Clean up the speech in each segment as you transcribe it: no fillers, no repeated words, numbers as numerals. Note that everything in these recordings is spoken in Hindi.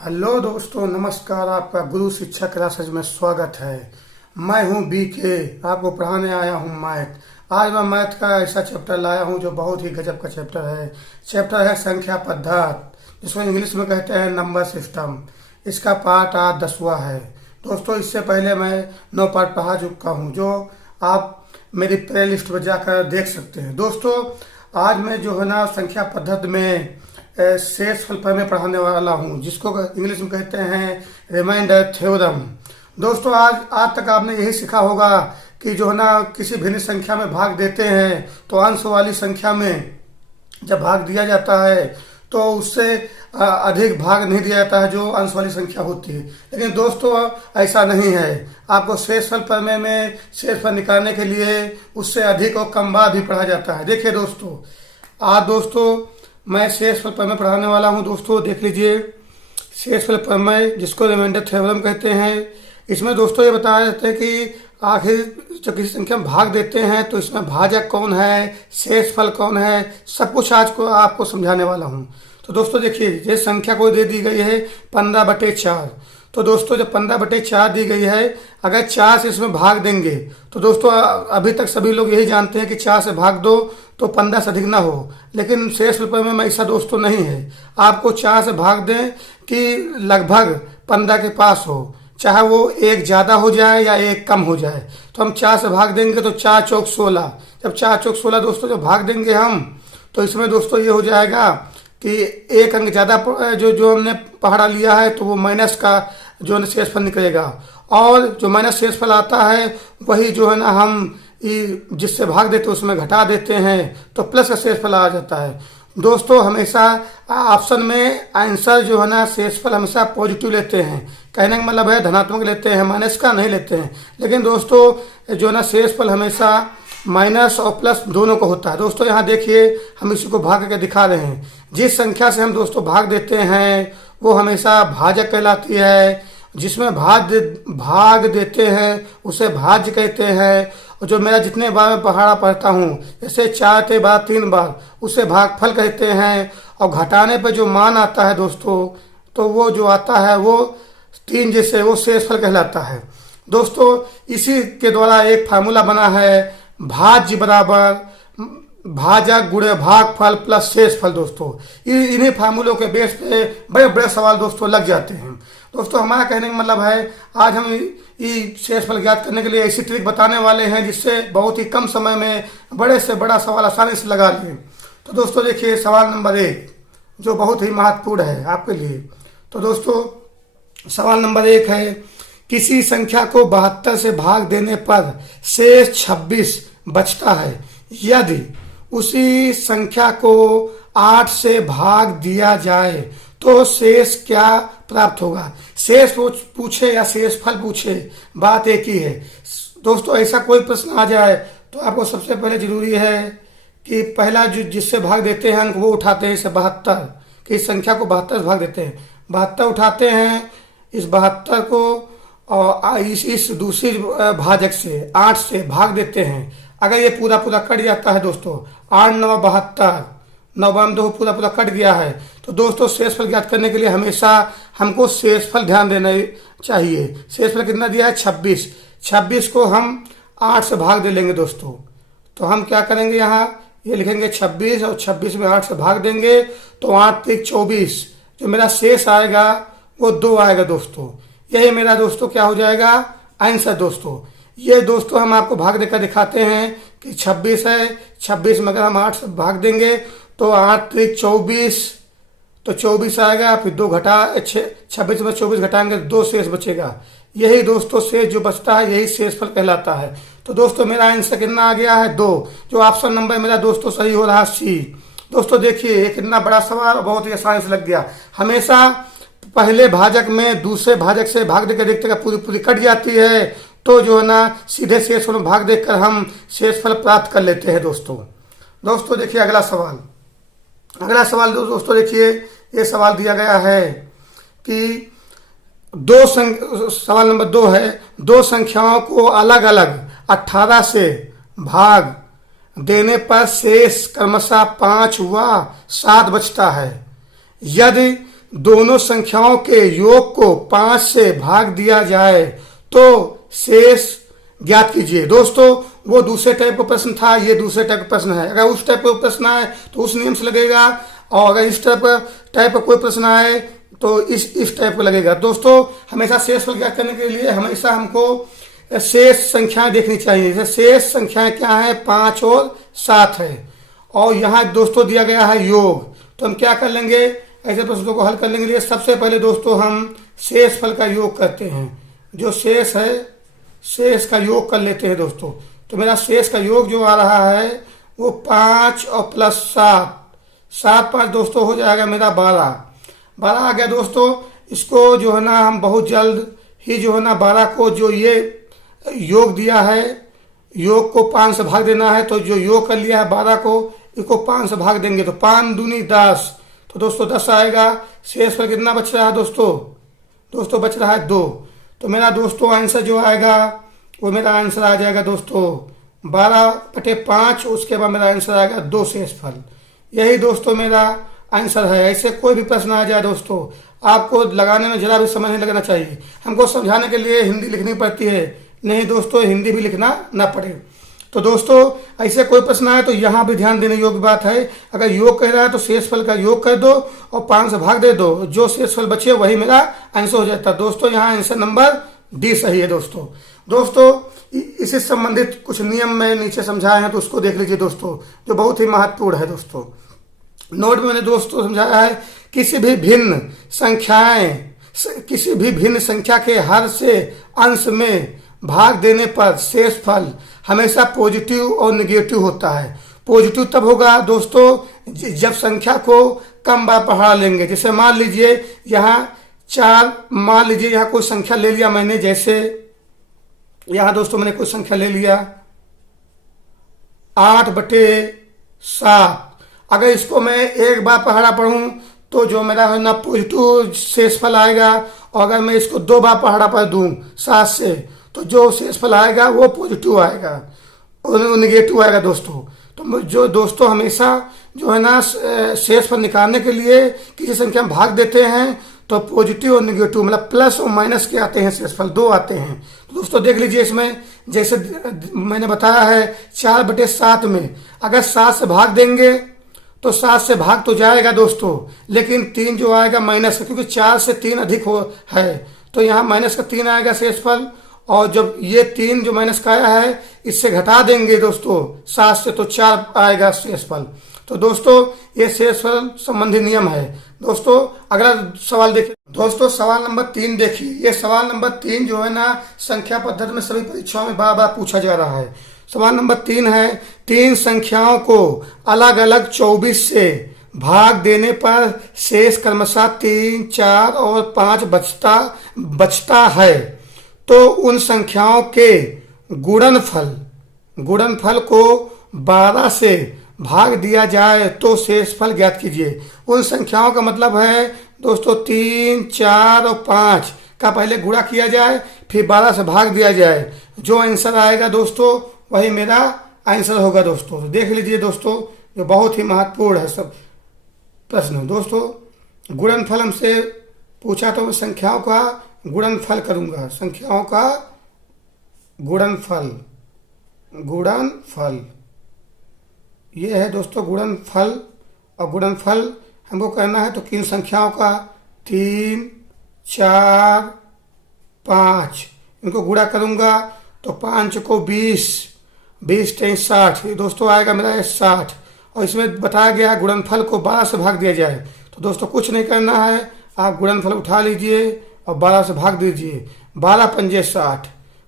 हेलो दोस्तों, नमस्कार। आपका गुरु शिक्षा क्लासेज में स्वागत है। मैं हूं बीके, आपको पढ़ाने आया हूं मैथ। आज मैं मैथ का ऐसा चैप्टर लाया हूं जो बहुत ही गजब का चैप्टर है। चैप्टर है संख्या पद्धति, जिसको इंग्लिश में कहते हैं नंबर सिस्टम। इसका पार्ट आज 10वां है। दोस्तों, इससे पहले मैं 9 पार्ट पढ़ा चुका हूं, जो आप मेरी प्ले लिस्ट पर जाकर देख सकते हैं। दोस्तों, आज मैं जो है ना संख्या पद्धति में शेषफल प्रमेय पढ़ाने वाला हूँ, जिसको इंग्लिश में कहते हैं रिमाइंडर थ्योरम। दोस्तों, आज तक आपने यही सीखा होगा कि जो है ना किसी भिन्न संख्या में भाग देते हैं तो अंश वाली संख्या में जब भाग दिया जाता है तो उससे अधिक भाग नहीं दिया जाता है जो अंश वाली संख्या होती है। लेकिन दोस्तों, ऐसा नहीं है। आपको शेषफल प्रमेय में शेषफल निकालने के लिए उससे अधिक और कम बार भी पढ़ा जाता है। देखिए दोस्तों, आज दोस्तों मैं शेषफल प्रमेय पढ़ाने वाला हूं। दोस्तों देख लीजिए, शेषफल प्रमेय जिसको रिमाइंडर थ्योरम कहते हैं। इसमें दोस्तों ये बताया जाता है कि आखिर जब किसी संख्या में भाग देते हैं तो इसमें भाजक कौन है, शेषफल कौन है, सब कुछ आज को आपको समझाने वाला हूं। तो दोस्तों देखिए, ये संख्या को दे दी गई है 15/4। तो दोस्तों जब 15/4 दी गई है, अगर 4 से इसमें भाग देंगे तो दोस्तों अभी तक सभी लोग यही जानते हैं कि 4 से भाग दो तो 15 से अधिक ना हो। लेकिन शेषफल प्रमेय में ऐसा दोस्तों नहीं है। आपको 4 से भाग दें कि लगभग 15 के पास हो, चाहे वो एक ज़्यादा हो जाए या एक कम हो जाए। तो हम 4 से भाग देंगे तो 4 चौक 16। जब 4 चौक 16 दोस्तों जब भाग देंगे हम, तो इसमें दोस्तों ये हो जाएगा कि एक अंक ज़्यादा जो हमने पहाड़ा लिया है तो वो माइनस का जो है शेषफल निकलेगा। और जो माइनस शेषफल आता है वही जो है ना हम जिससे भाग देते हैं उसमें घटा देते हैं तो प्लस का शेषफल आ जाता है। दोस्तों हमेशा ऑप्शन में आंसर जो है ना शेषफल हमेशा पॉजिटिव लेते हैं। कहने का मतलब है धनात्मक लेते हैं, माइनस का नहीं लेते हैं। लेकिन दोस्तों जो है ना शेषफल हमेशा माइनस और प्लस दोनों को होता है। दोस्तों यहाँ देखिए, हम इसी को भाग करके दिखा रहे हैं। जिस संख्या से हम दोस्तों भाग देते हैं वो हमेशा भाजक कहलाती है। जिसमें भाग देते हैं उसे भाज्य कहते हैं। और जो मेरा जितने बार मैं पहाड़ा पढ़ता हूँ, जैसे 4 के बाद 3 बार, उसे भागफल कहते हैं। और घटाने पर जो मान आता है दोस्तों, तो वो जो आता है वो 3 जैसे वो शेषफल कहलाता है। दोस्तों इसी के द्वारा एक फार्मूला बना है, भाज्य बराबर भाजक गुणे भागफल प्लस शेषफल। दोस्तों इन्हीं फार्मूलों के बेस पे बड़े बड़े सवाल दोस्तों लग जाते हैं। दोस्तों हमारा कहने का मतलब है, आज हम ये शेषफल ज्ञात करने के लिए ऐसी ट्रिक बताने वाले हैं जिससे बहुत ही कम समय में बड़े से बड़ा सवाल आसानी से लगा लें। तो दोस्तों देखिए, सवाल नंबर 1 जो बहुत ही महत्वपूर्ण है आपके लिए। तो दोस्तों सवाल नंबर 1 है, किसी संख्या को 72 से भाग देने पर शेष 26 बचता है। यदि उसी संख्या को 8 से भाग दिया जाए तो शेष क्या प्राप्त होगा। शेष पूछे या शेषफल पूछे, बात एक ही है। दोस्तों ऐसा कोई प्रश्न आ जाए तो आपको सबसे पहले जरूरी है कि पहला जो जिससे भाग देते हैं अंक वो उठाते हैं। जैसे 72 की संख्या को 72 से भाग देते हैं, 72 उठाते हैं। इस 72 को और इस दूसरी भाजक से 8 से भाग देते हैं। अगर ये पूरा पूरा कट जाता है दोस्तों, 8 9 72, 9 2 पूरा पूरा कट गया है, तो दोस्तों शेषफल ज्ञात करने के लिए हमेशा हमको शेषफल ध्यान देना चाहिए। शेषफल कितना दिया है 26। 26 को हम 8 से भाग दे लेंगे दोस्तों। तो हम क्या करेंगे, यहाँ ये लिखेंगे 26 और 26 में 8 से भाग देंगे तो 8 3 24। जो मेरा शेष आएगा वो 2 आएगा दोस्तों। यही मेरा दोस्तों क्या हो जाएगा, आंसर। दोस्तों ये दोस्तों हम आपको भाग देकर दिखाते हैं कि 26 है। 26 में अगर हम 8 से भाग देंगे तो 8 3 24, तो 24 आएगा। फिर 2 घटा 26 में 24 घटाएंगे तो 2 शेष बचेगा। यही दोस्तों शेष जो बचता है यही शेषफल कहलाता है। तो दोस्तों मेरा आंसर कितना आ गया है 2। जो ऑप्शन नंबर मेरा दोस्तों सही हो रहा सी। दोस्तों देखिए, एक इतना बड़ा सवाल बहुत ही आसानी से लग गया। हमेशा पहले भाजक में दूसरे भाजक से भाग देकर देखते हैं पूरी पूरी कट जाती है तो जो है ना सीधे शेषफल में भाग देकर हम शेषफल प्राप्त कर लेते हैं दोस्तों देखिए अगला सवाल दोस्तों देखिए, ये सवाल दिया गया है कि सवाल नंबर 2 है, 2 संख्याओं को अलग अलग 18 से भाग देने पर शेष क्रमशः 5 व 7 बचता है। यदि दोनों संख्याओं के योग को 5 से भाग दिया जाए तो शेष ज्ञात कीजिए। दोस्तों वो दूसरे टाइप का प्रश्न था, ये दूसरे टाइप का प्रश्न है। अगर उस टाइप का प्रश्न आए तो उस नियम से लगेगा, और अगर इस टाइप का कोई प्रश्न आए तो इस टाइप का लगेगा। दोस्तों हमेशा शेषफल ज्ञात करने के लिए हमेशा हमको शेष संख्याएं देखनी चाहिए। जैसे शेष संख्याएं क्या है, 5 और 7 है, और यहाँ दोस्तों दिया गया है योग। तो हम क्या कर लेंगे, ऐसे प्रश्नों को हल करने के लिए सबसे पहले दोस्तों हम शेषफल का योग करते हैं। जो शेष है, शेष का योग कर लेते हैं दोस्तों। तो मेरा शेष का योग जो आ रहा है वो 5 और प्लस 7 5 दोस्तों हो जाएगा मेरा 12 आ गया दोस्तों। इसको जो है ना हम बहुत जल्द ही जो है ना 12 को जो ये योग दिया है, योग को 5 से भाग देना है। तो जो योग कर लिया है 12 को, इसको 5 से भाग देंगे तो 5 दूनी 10, तो दोस्तों 10 आएगा। शेष पर कितना बच रहा है दोस्तों बच रहा है 2। तो मेरा दोस्तों आंसर जो आएगा वो मेरा आंसर आ जाएगा दोस्तों 12/5। उसके बाद मेरा आंसर आएगा 2 शेषफल। यही दोस्तों मेरा आंसर है। ऐसे कोई भी प्रश्न आ जाए दोस्तों, आपको लगाने में जरा भी समय नहीं लगना चाहिए। हमको समझाने के लिए हिंदी लिखनी पड़ती है, नहीं दोस्तों हिंदी भी लिखना ना पड़े। तो दोस्तों ऐसे कोई प्रश्न आए तो यहाँ भी ध्यान देने योग्य बात है। अगर योग कह रहा है तो शेषफल का योग कर दो और 5 से भाग दे दो, जो शेषफल बचे वही मेरा आंसर हो जाता है। दोस्तों यहाँ आंसर नंबर डी सही है दोस्तों इससे संबंधित कुछ नियम मैं नीचे समझाए हैं तो उसको देख लीजिए दोस्तों, जो बहुत ही महत्वपूर्ण है दोस्तों। नोट में मैंने दोस्तों समझाया है, किसी भी भिन्न संख्या के हर से अंश में भाग देने पर शेषफल हमेशा पॉजिटिव और नेगेटिव होता है। पॉजिटिव तब होगा दोस्तों जब संख्या को कम बार पढ़ा लेंगे। जैसे मान लीजिए यहाँ 4, मान लीजिए यहाँ कोई संख्या ले लिया मैंने, जैसे यहाँ दोस्तों मैंने कोई संख्या ले लिया 8/7। अगर इसको मैं एक बार पहाड़ा पढ़ूं तो जो मेरा है ना पॉजिटिव शेषफल आएगा, और अगर मैं इसको 2 बार पहाड़ा पढ़ दूं 7 से तो जो शेषफल आएगा वो पॉजिटिव आएगा और नेगेटिव आएगा दोस्तों। तो जो दोस्तों हमेशा जो है ना शेषफल निकालने के लिए किसी संख्या में भाग देते हैं तो पॉजिटिव और नेगेटिव मतलब प्लस और माइनस के आते हैं, शेषफल 2 आते हैं। तो दोस्तों देख लीजिए इसमें, जैसे मैंने बताया है 4/7 में अगर 7 से भाग देंगे तो 7 से भाग तो जाएगा दोस्तों, लेकिन 3 जो आएगा माइनस का, क्योंकि 4 से 3 अधिक है तो यहाँ माइनस का 3 आएगा शेषफल। और जब ये 3 जो माइनस का आया है इससे घटा देंगे दोस्तों 7 से तो 4 आएगा शेषफल। तो दोस्तों ये शेषफल संबंधी नियम है। दोस्तों अगला सवाल देखिए दोस्तों, सवाल नंबर 3 देखिए। ये सवाल नंबर 3 जो है ना संख्या पद्धति में सभी परीक्षाओं में बार बार पूछा जा रहा है। सवाल नंबर 3 है, 3 संख्याओं को अलग अलग 24 से भाग देने पर शेष क्रमशः 3, 4 और 5 बचता है, तो उन संख्याओं के गुणनफल को 12 से भाग दिया जाए तो शेषफल ज्ञात कीजिए। उन संख्याओं का मतलब है दोस्तों 3, 4 और 5 का पहले गुणा किया जाए, फिर 12 से भाग दिया जाए। जो आंसर आएगा दोस्तों वही मेरा आंसर होगा दोस्तों। तो देख लीजिए दोस्तों, जो बहुत ही महत्वपूर्ण है सब प्रश्न। दोस्तों गुणनफल हमसे पूछा तो मैं संख्याओं का गुणनफल करूंगा, संख्याओं का गुणनफल ये है दोस्तों गुणनफल। और गुणनफल हमको करना है तो किन संख्याओं का, 3, 4, 5 इनको गुणा करूंगा तो 5 को 20 23 60, ये दोस्तों आएगा मेरा 60। और इसमें बताया गया है गुणनफल को 12 से भाग दिया जाए। तो दोस्तों कुछ नहीं करना है, आप गुणनफल उठा लीजिए और 12 से भाग दीजिए। 12 पंजे 60,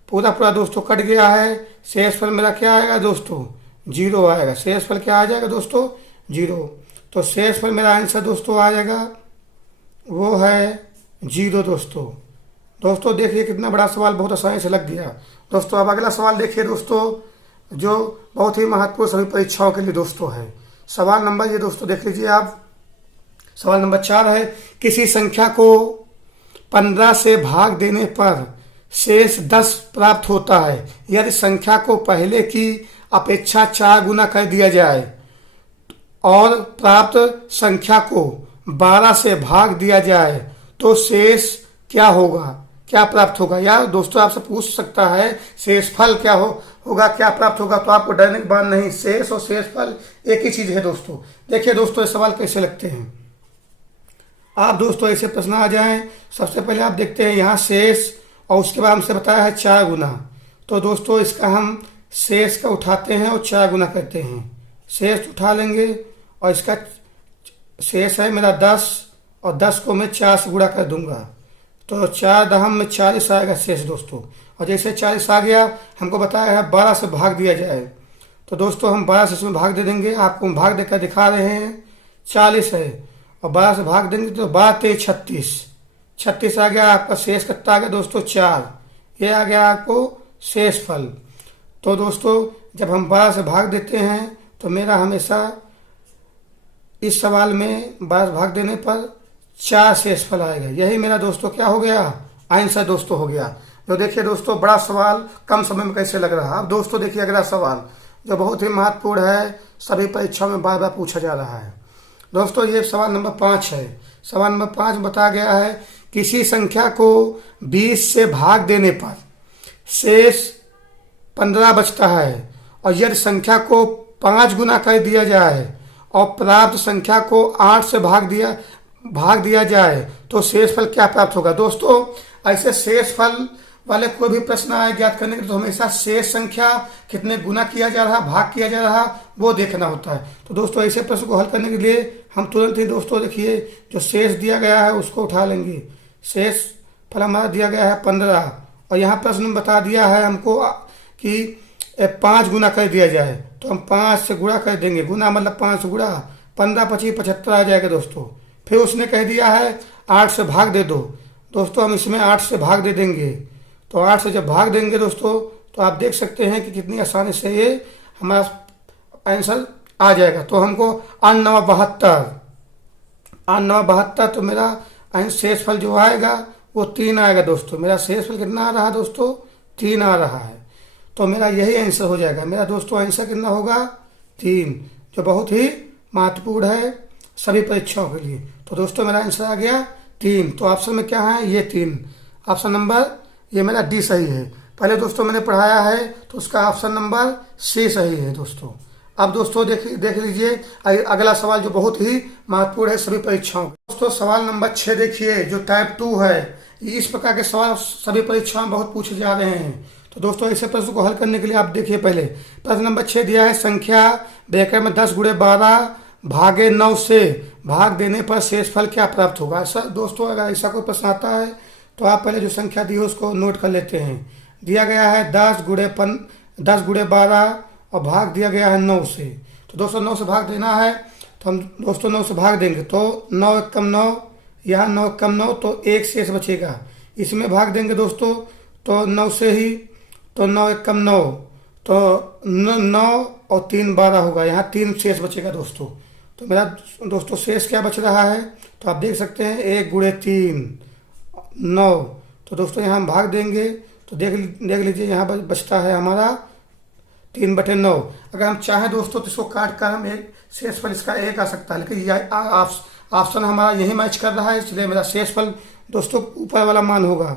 पूरा दोस्तों कट गया है। शेषफल मेरा क्या आएगा दोस्तों, 0 आएगा। शेषफल क्या आ जाएगा दोस्तों, 0। तो शेषफल मेरा आंसर दोस्तों आ जाएगा वो है 0 दोस्तों देखिए कितना बड़ा सवाल बहुत आसानी से लग गया दोस्तों। अब अगला सवाल देखिए दोस्तों, जो बहुत ही महत्वपूर्ण सभी परीक्षाओं के लिए दोस्तों है। सवाल नंबर ये दोस्तों देख लीजिए आप, सवाल नंबर 4 है, किसी संख्या को 15 से भाग देने पर शेष 10 प्राप्त होता है यदि संख्या को पहले की अपेक्षा 4 गुना कर दिया जाए और प्राप्त संख्या को 12 से भाग दिया जाए तो शेष क्या होगा, क्या प्राप्त होगा। या दोस्तों आपसे पूछ सकता है शेषफल क्या होगा, क्या प्राप्त होगा। तो आपको डरने की बात नहीं, शेष और शेषफल एक ही चीज है दोस्तों। देखिए दोस्तों ये सवाल कैसे लगते हैं। आप दोस्तों ऐसे प्रश्न आ जाएं, सबसे पहले आप देखते हैं यहाँ शेष और उसके बाद हमसे बताया है 4 गुना। तो दोस्तों इसका हम शेष का उठाते हैं और 4 गुना करते हैं। शेष उठा लेंगे और इसका शेष है मेरा 10 और 10 को मैं 4 से गुणा कर दूंगा तो 4 दहम में 40 आएगा शेष दोस्तों। और जैसे 40 आ गया, हमको बताया है 12 से भाग दिया जाए। तो दोस्तों हम 12 से इसमें भाग दे देंगे, आपको हम भाग देकर दिखा रहे हैं। 40 है और 12 से भाग देंगे तो 12 तेज 36, 36 आ गया। आपका शेष कितना आ गया दोस्तों 4, ये आ गया आपको शेष फल। तो दोस्तों जब हम 12 से भाग देते हैं तो मेरा हमेशा इस सवाल में 12 से भाग देने पर 4 शेष फल आएगा। यही मेरा दोस्तों क्या हो गया, आंसर दोस्तों हो गया। जो देखिए दोस्तों बड़ा सवाल कम समय में कैसे लग रहा है। अब दोस्तों देखिए अगला सवाल जो बहुत ही महत्वपूर्ण है, सभी परीक्षाओं में बार बार पूछा जा रहा है दोस्तों। ये सवाल नंबर 5 है। सवाल नंबर 5 में बताया गया है किसी संख्या को 20 से भाग देने पर शेष 15 बचता है और यदि संख्या को 5 गुना कर दिया जाए और प्राप्त संख्या को 8 से भाग दिया जाए तो शेषफल क्या प्राप्त होगा। दोस्तों ऐसे शेषफल वाले कोई भी प्रश्न आए ज्ञात करने के तो हमेशा शेष संख्या कितने गुना किया जा रहा, भाग किया जा रहा, वो देखना होता है। तो दोस्तों ऐसे प्रश्न को हल करने के लिए हम तुरंत ही दोस्तों देखिए जो शेष दिया गया है उसको उठा लेंगे। शेष फल हमारा दिया गया है 15 और यहाँ प्रश्न में बता दिया है हमको कि 5 गुना कर दिया जाए तो हम 5 से गुणा कर देंगे। गुना मतलब 5 गुणा, 15 25 75 आ जाएगा दोस्तों। फिर उसने कह दिया है 8 से भाग दे दो। दोस्तों हम इसमें 8 से भाग दे देंगे। तो 8 से जब भाग देंगे दोस्तों तो आप देख सकते हैं कि कितनी आसानी से ये हमारा आंसर आ जाएगा। तो हमको 8 तो मेरा शेषफल जो आएगा वो 3 आएगा दोस्तों। मेरा शेषफल कितना आ रहा है दोस्तों, 3 आ रहा है। तो मेरा यही आंसर हो जाएगा। मेरा दोस्तों आंसर कितना होगा 3, जो बहुत ही महत्वपूर्ण है सभी परीक्षाओं के लिए। तो दोस्तों मेरा आंसर आ गया 3। तो ऑप्शन में क्या है, ये 3 ऑप्शन नंबर ये मेरा डी सही है। पहले दोस्तों मैंने पढ़ाया है तो उसका ऑप्शन नंबर सी सही है दोस्तों। अब दोस्तों देख लीजिए अगला सवाल जो बहुत ही महत्वपूर्ण है सभी परीक्षाओं। दोस्तों सवाल नंबर 6 देखिए जो टाइप 2 है। इस प्रकार के सवाल सभी परीक्षाओं में बहुत पूछे जा रहे हैं। तो दोस्तों ऐसे प्रश्न को हल करने के लिए आप देखिए पहले प्रश्न नंबर 6 दिया है संख्या ब्रैकेट में 10 गुणे 12 भागे 9 से भाग देने पर शेषफल क्या प्राप्त होगा। ऐसा दोस्तों अगर ऐसा कोई प्रश्न आता है तो आप पहले जो संख्या दी है उसको नोट कर लेते हैं। दिया गया है 10 गुणे 12 और भाग दिया गया है 9 से। तो दोस्तों 9 से भाग देना है तो हम दोस्तों 9 से भाग देंगे तो 9 एकम 9, यहाँ 9 एकम 9 तो 1 शेष बचेगा। इसमें भाग देंगे दोस्तों तो 9 से ही तो 9 एकम 9 तो 9 और 3 12 होगा। यहाँ 3 शेष बचेगा दोस्तों। तो मेरा दोस्तों शेष क्या बच रहा है तो आप देख सकते हैं 1 गुणे 3 9। तो दोस्तों यहाँ हम भाग देंगे तो देख लीजिए यहाँ बचता है हमारा 3/9। अगर हम चाहें दोस्तों तो इसको काट कर हम एक शेषफल इसका 1 आ सकता है, लेकिन यह ऑप्शन हमारा यही मैच कर रहा है, इसलिए मेरा शेषफल दोस्तों ऊपर वाला मान होगा।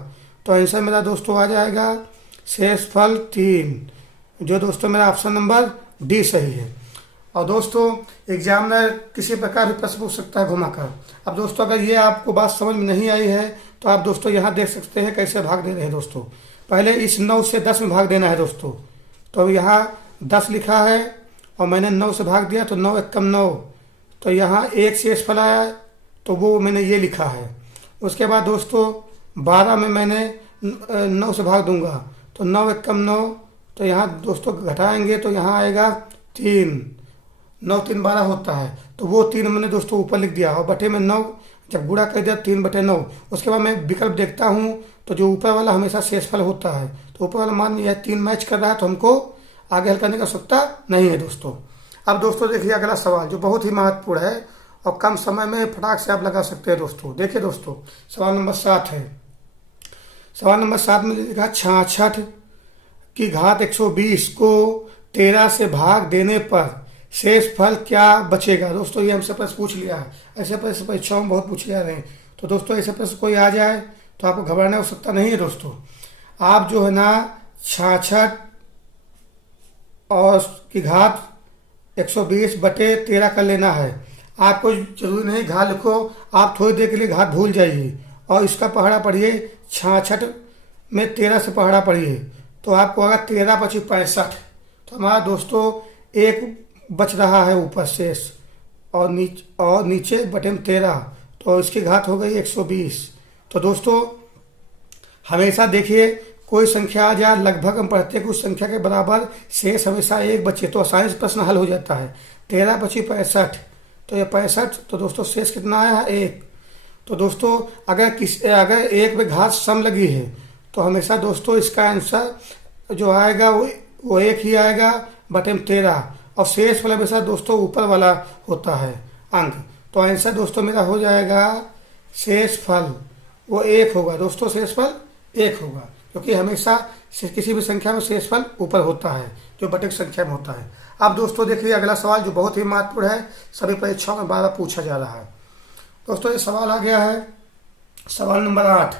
तो आंसर मेरा दोस्तों आ जाएगा शेषफल 3, जो दोस्तों मेरा ऑप्शन नंबर डी सही है। और दोस्तों एग्जामिनर किसी प्रकार भी प्रश्न पूछ सकता है घुमाकर। अब दोस्तों अगर ये आपको बात समझ में नहीं आई है तो आप दोस्तों यहाँ देख सकते हैं कैसे भाग दे रहे हैं दोस्तों। पहले इस 9 से 10 में भाग देना है दोस्तों। तो यहाँ 10 लिखा है और मैंने 9 से भाग दिया तो 9 एकम 9, तो यहाँ 1 शेषफल आया तो वो मैंने ये लिखा है। उसके बाद दोस्तों 12 में मैंने 9 से भाग दूंगा तो 9 एकम 9, तो यहाँ दोस्तों घटाएंगे तो यहाँ आएगा 3, 9 3 12 होता है। तो वो 3 मैंने दोस्तों ऊपर लिख दिया और बटे में 9 जब गुणा कर दिया 3/9। उसके बाद मैं विकल्प देखता हूँ तो जो ऊपर वाला हमेशा शेषफल होता है, तो ऊपर वाला मान यह 3 मैच कर रहा है तो हमको आगे हल करने की आवश्यकता नहीं है दोस्तों। अब दोस्तों देखिए अगला सवाल जो बहुत ही महत्वपूर्ण है और कम समय में फटाक से आप लगा सकते हैं दोस्तों। देखिए दोस्तों सवाल नंबर 7 है। सवाल नंबर 7 में लिखा 66 की घात 120 को 13 से भाग देने पर शेष फल क्या बचेगा। दोस्तों ये हमसे प्रश्न पूछ लिया है, ऐसे प्रश्न परीक्षाओं में बहुत पूछ लिया रहे। तो दोस्तों ऐसे प्रश्न कोई आ जाए तो आपको घबराने की आवश्यकता नहीं है। दोस्तों आप जो है ना 66 और की घात 120/13 कर लेना है। आपको जरूरी नहीं घात लिखो, आप थोड़ी देर के लिए घात भूल जाइए और इसका पहाड़ा पढ़िए। 66 में 13 से पहाड़ा पढ़िए तो आपको आगा 13 × 25 = 65। तो हमारा दोस्तों एक बच रहा है ऊपर शेष और नीचे बटे में 13, तो इसकी घात हो गई 120। तो दोस्तों हमेशा देखिए कोई संख्या आ जाए, लगभग हम पढ़ते हैं कि उस संख्या के बराबर शेष हमेशा एक बचे तो आसानी से प्रश्न हल हो जाता है। 13 × 25 = 65, तो ये 65। तो दोस्तों शेष कितना आया है 1। तो दोस्तों अगर एक में घात सम लगी है तो हमेशा दोस्तों इसका आंसर जो आएगा वो 1 ही आएगा बटे में 13, और शेष फल हमेशा दोस्तों ऊपर वाला होता है अंक। तो आंसर दोस्तों मेरा हो जाएगा शेष फल वो 1 होगा। दोस्तों शेष फल 1 होगा, क्योंकि हमेशा किसी भी संख्या में शेष फल ऊपर होता है जो बटे की संख्या में होता है। अब दोस्तों देखिए अगला सवाल जो बहुत ही महत्वपूर्ण है, सभी परीक्षाओं में बार पूछा जा रहा है। दोस्तों ये सवाल आ गया है सवाल नंबर 8।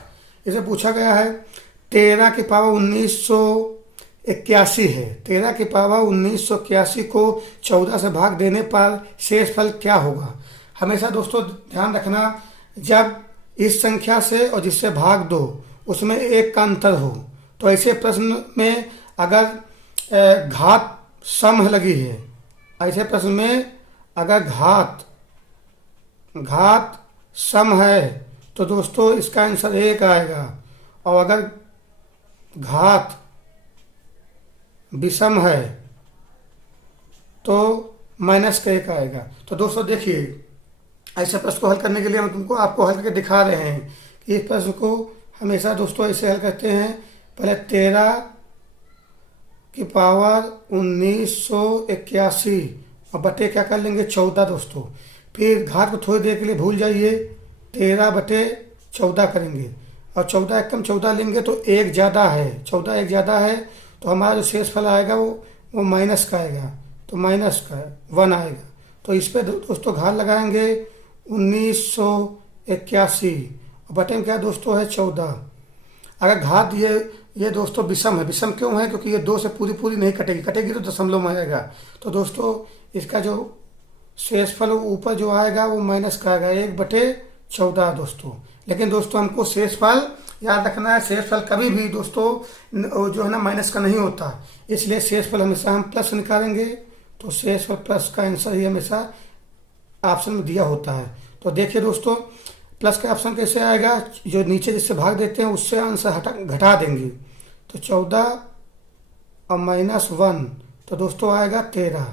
इसे पूछा गया है 13 की पावर 1981 है। 13 की पावर 1981 को 14 से भाग देने पर शेष फल क्या होगा। हमेशा दोस्तों ध्यान रखना, जब इस संख्या से और जिससे भाग दो उसमें 1 का अंतर हो, तो ऐसे प्रश्न में अगर घात सम लगी है, ऐसे प्रश्न में अगर घात सम है तो दोस्तों इसका आंसर 1 आएगा, और अगर घात विषम है तो -1 आएगा। तो दोस्तों देखिए ऐसे प्रश्न को हल करने के लिए हम आपको हल करके दिखा रहे हैं कि इस प्रश्न को हमेशा दोस्तों ऐसे हल करते हैं। पहले 13 की पावर 1981 और बटे क्या कर लेंगे 14 दोस्तों। फिर घात को थोड़ी देर के लिए भूल जाइए, 13/14 करेंगे और 14 × 14 लेंगे तो 1 ज़्यादा है, 14 1 ज़्यादा है, तो हमारा जो शेष फल आएगा वो माइनस का आएगा, तो -1 आएगा। तो इस पर दोस्तों घात लगाएंगे 1981 और बटे में क्या दोस्तों है 14। अगर घात ये दोस्तों विषम है, विषम क्यों है, क्योंकि ये 2 से पूरी नहीं कटेगी तो दशमलव में आएगा। तो दोस्तों इसका जो शेष फल ऊपर जो आएगा वो माइनस का आएगा 1/14 दोस्तों। लेकिन दोस्तों हमको शेष फल याद रखना है, शेष फल कभी भी दोस्तों जो है ना माइनस का नहीं होता, इसलिए शेष फल हमेशा हम प्लस निकालेंगे। तो शेष फल प्लस का आंसर ही हमेशा ऑप्शन में दिया होता है। तो देखिए दोस्तों प्लस का ऑप्शन कैसे आएगा, जो नीचे जिससे भाग देते हैं उससे आंसर घटा देंगे, तो 14 और -1 तो दोस्तों आएगा 13।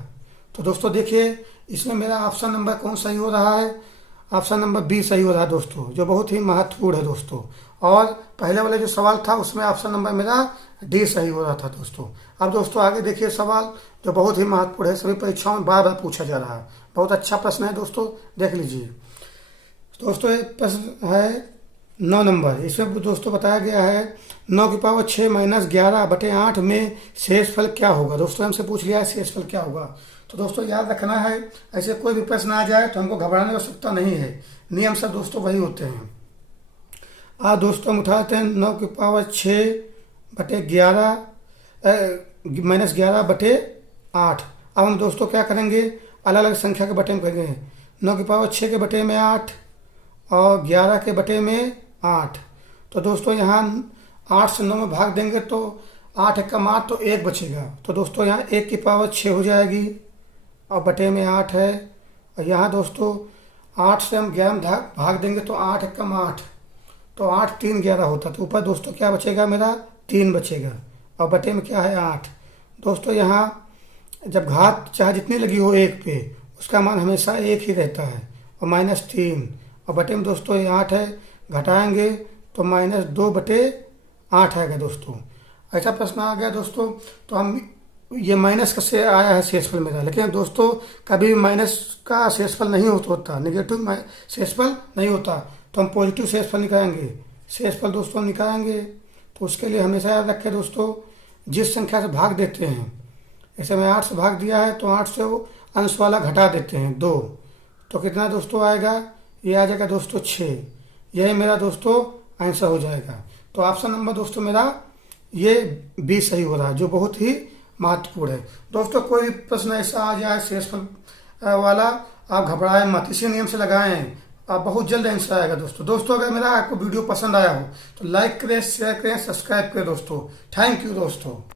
तो दोस्तों देखिए इसमें मेरा ऑप्शन नंबर कौन सही हो रहा है, ऑप्शन नंबर बी सही हो रहा है दोस्तों, जो बहुत ही महत्वपूर्ण है दोस्तों। और पहले वाला जो सवाल था उसमें ऑप्शन नंबर मेरा डी सही हो रहा था दोस्तों। अब दोस्तों आगे देखिए सवाल जो बहुत ही महत्वपूर्ण है, सभी परीक्षाओं में बार पूछा जा रहा है, बहुत अच्छा प्रश्न है दोस्तों, देख लीजिए। दोस्तों एक प्रश्न है 9 नंबर, इसमें दोस्तों बताया गया है 9 की पावर 6 - 11/8 में शेष फल क्या होगा। दोस्तों हमसे पूछ लिया है शेष फल क्या होगा। तो दोस्तों याद रखना है, ऐसे कोई भी प्रश्न आ जाए तो हमको घबराने की आवश्यकता नहीं है, नियम सब दोस्तों वही होते हैं। आज दोस्तों हम उठाते हैं 9 की पावर 6/11 -11/8। अब हम दोस्तों क्या करेंगे, अलग अलग संख्या के बटे में करेंगे। 9 की पावर 6 के बटे में 8 और 11 के बटे में 8। तो दोस्तों यहाँ 8 से 9 में भाग देंगे तो 8 × 8 तो 1 बचेगा। तो दोस्तों यहाँ 1 की पावर 6 हो जाएगी और बटे में 8 है, और यहाँ दोस्तों 8 से हम 11 में भाग देंगे तो 8 × 8 तो 8 3 11 होता, तो ऊपर दोस्तों क्या बचेगा मेरा 3 बचेगा और बटे में क्या है 8। दोस्तों यहाँ जब घात चाहे जितनी लगी हो 1 पे उसका मान हमेशा 1 ही रहता है, और -3 और बटे में दोस्तों ये 8 है, घटाएंगे तो -2/8 आएगा दोस्तों। ऐसा प्रश्न आ गया दोस्तों, तो हम ये माइनस से आया है शेषफल मेरा, लेकिन दोस्तों कभी भी माइनस का शेषफल नहीं होता, नेगेटिव शेषफल नहीं होता, तो हम पॉजिटिव शेषफल निकालेंगे। शेषफल दोस्तों निकालेंगे तो उसके लिए हमेशा याद रखें दोस्तों, जिस संख्या से भाग देते हैं, जैसे मैं 8 से भाग दिया है तो 8 से अंश वाला घटा देते हैं 2, तो कितना दोस्तों आएगा, ये आ जाएगा दोस्तों 6। यही मेरा दोस्तों आंसर हो जाएगा। तो ऑप्शन नंबर दोस्तों मेरा ये बी सही हो रहा है, जो बहुत ही महत्वपूर्ण है। दोस्तों कोई भी प्रश्न ऐसा आ जाए शेषफल वाला, आप घबराएं मत, इसी नियम से लगाएं, आप बहुत जल्द आंसर आएगा दोस्तों। अगर मेरा आपको वीडियो पसंद आया हो तो लाइक करें, शेयर करें, सब्सक्राइब करें दोस्तों। थैंक यू दोस्तों।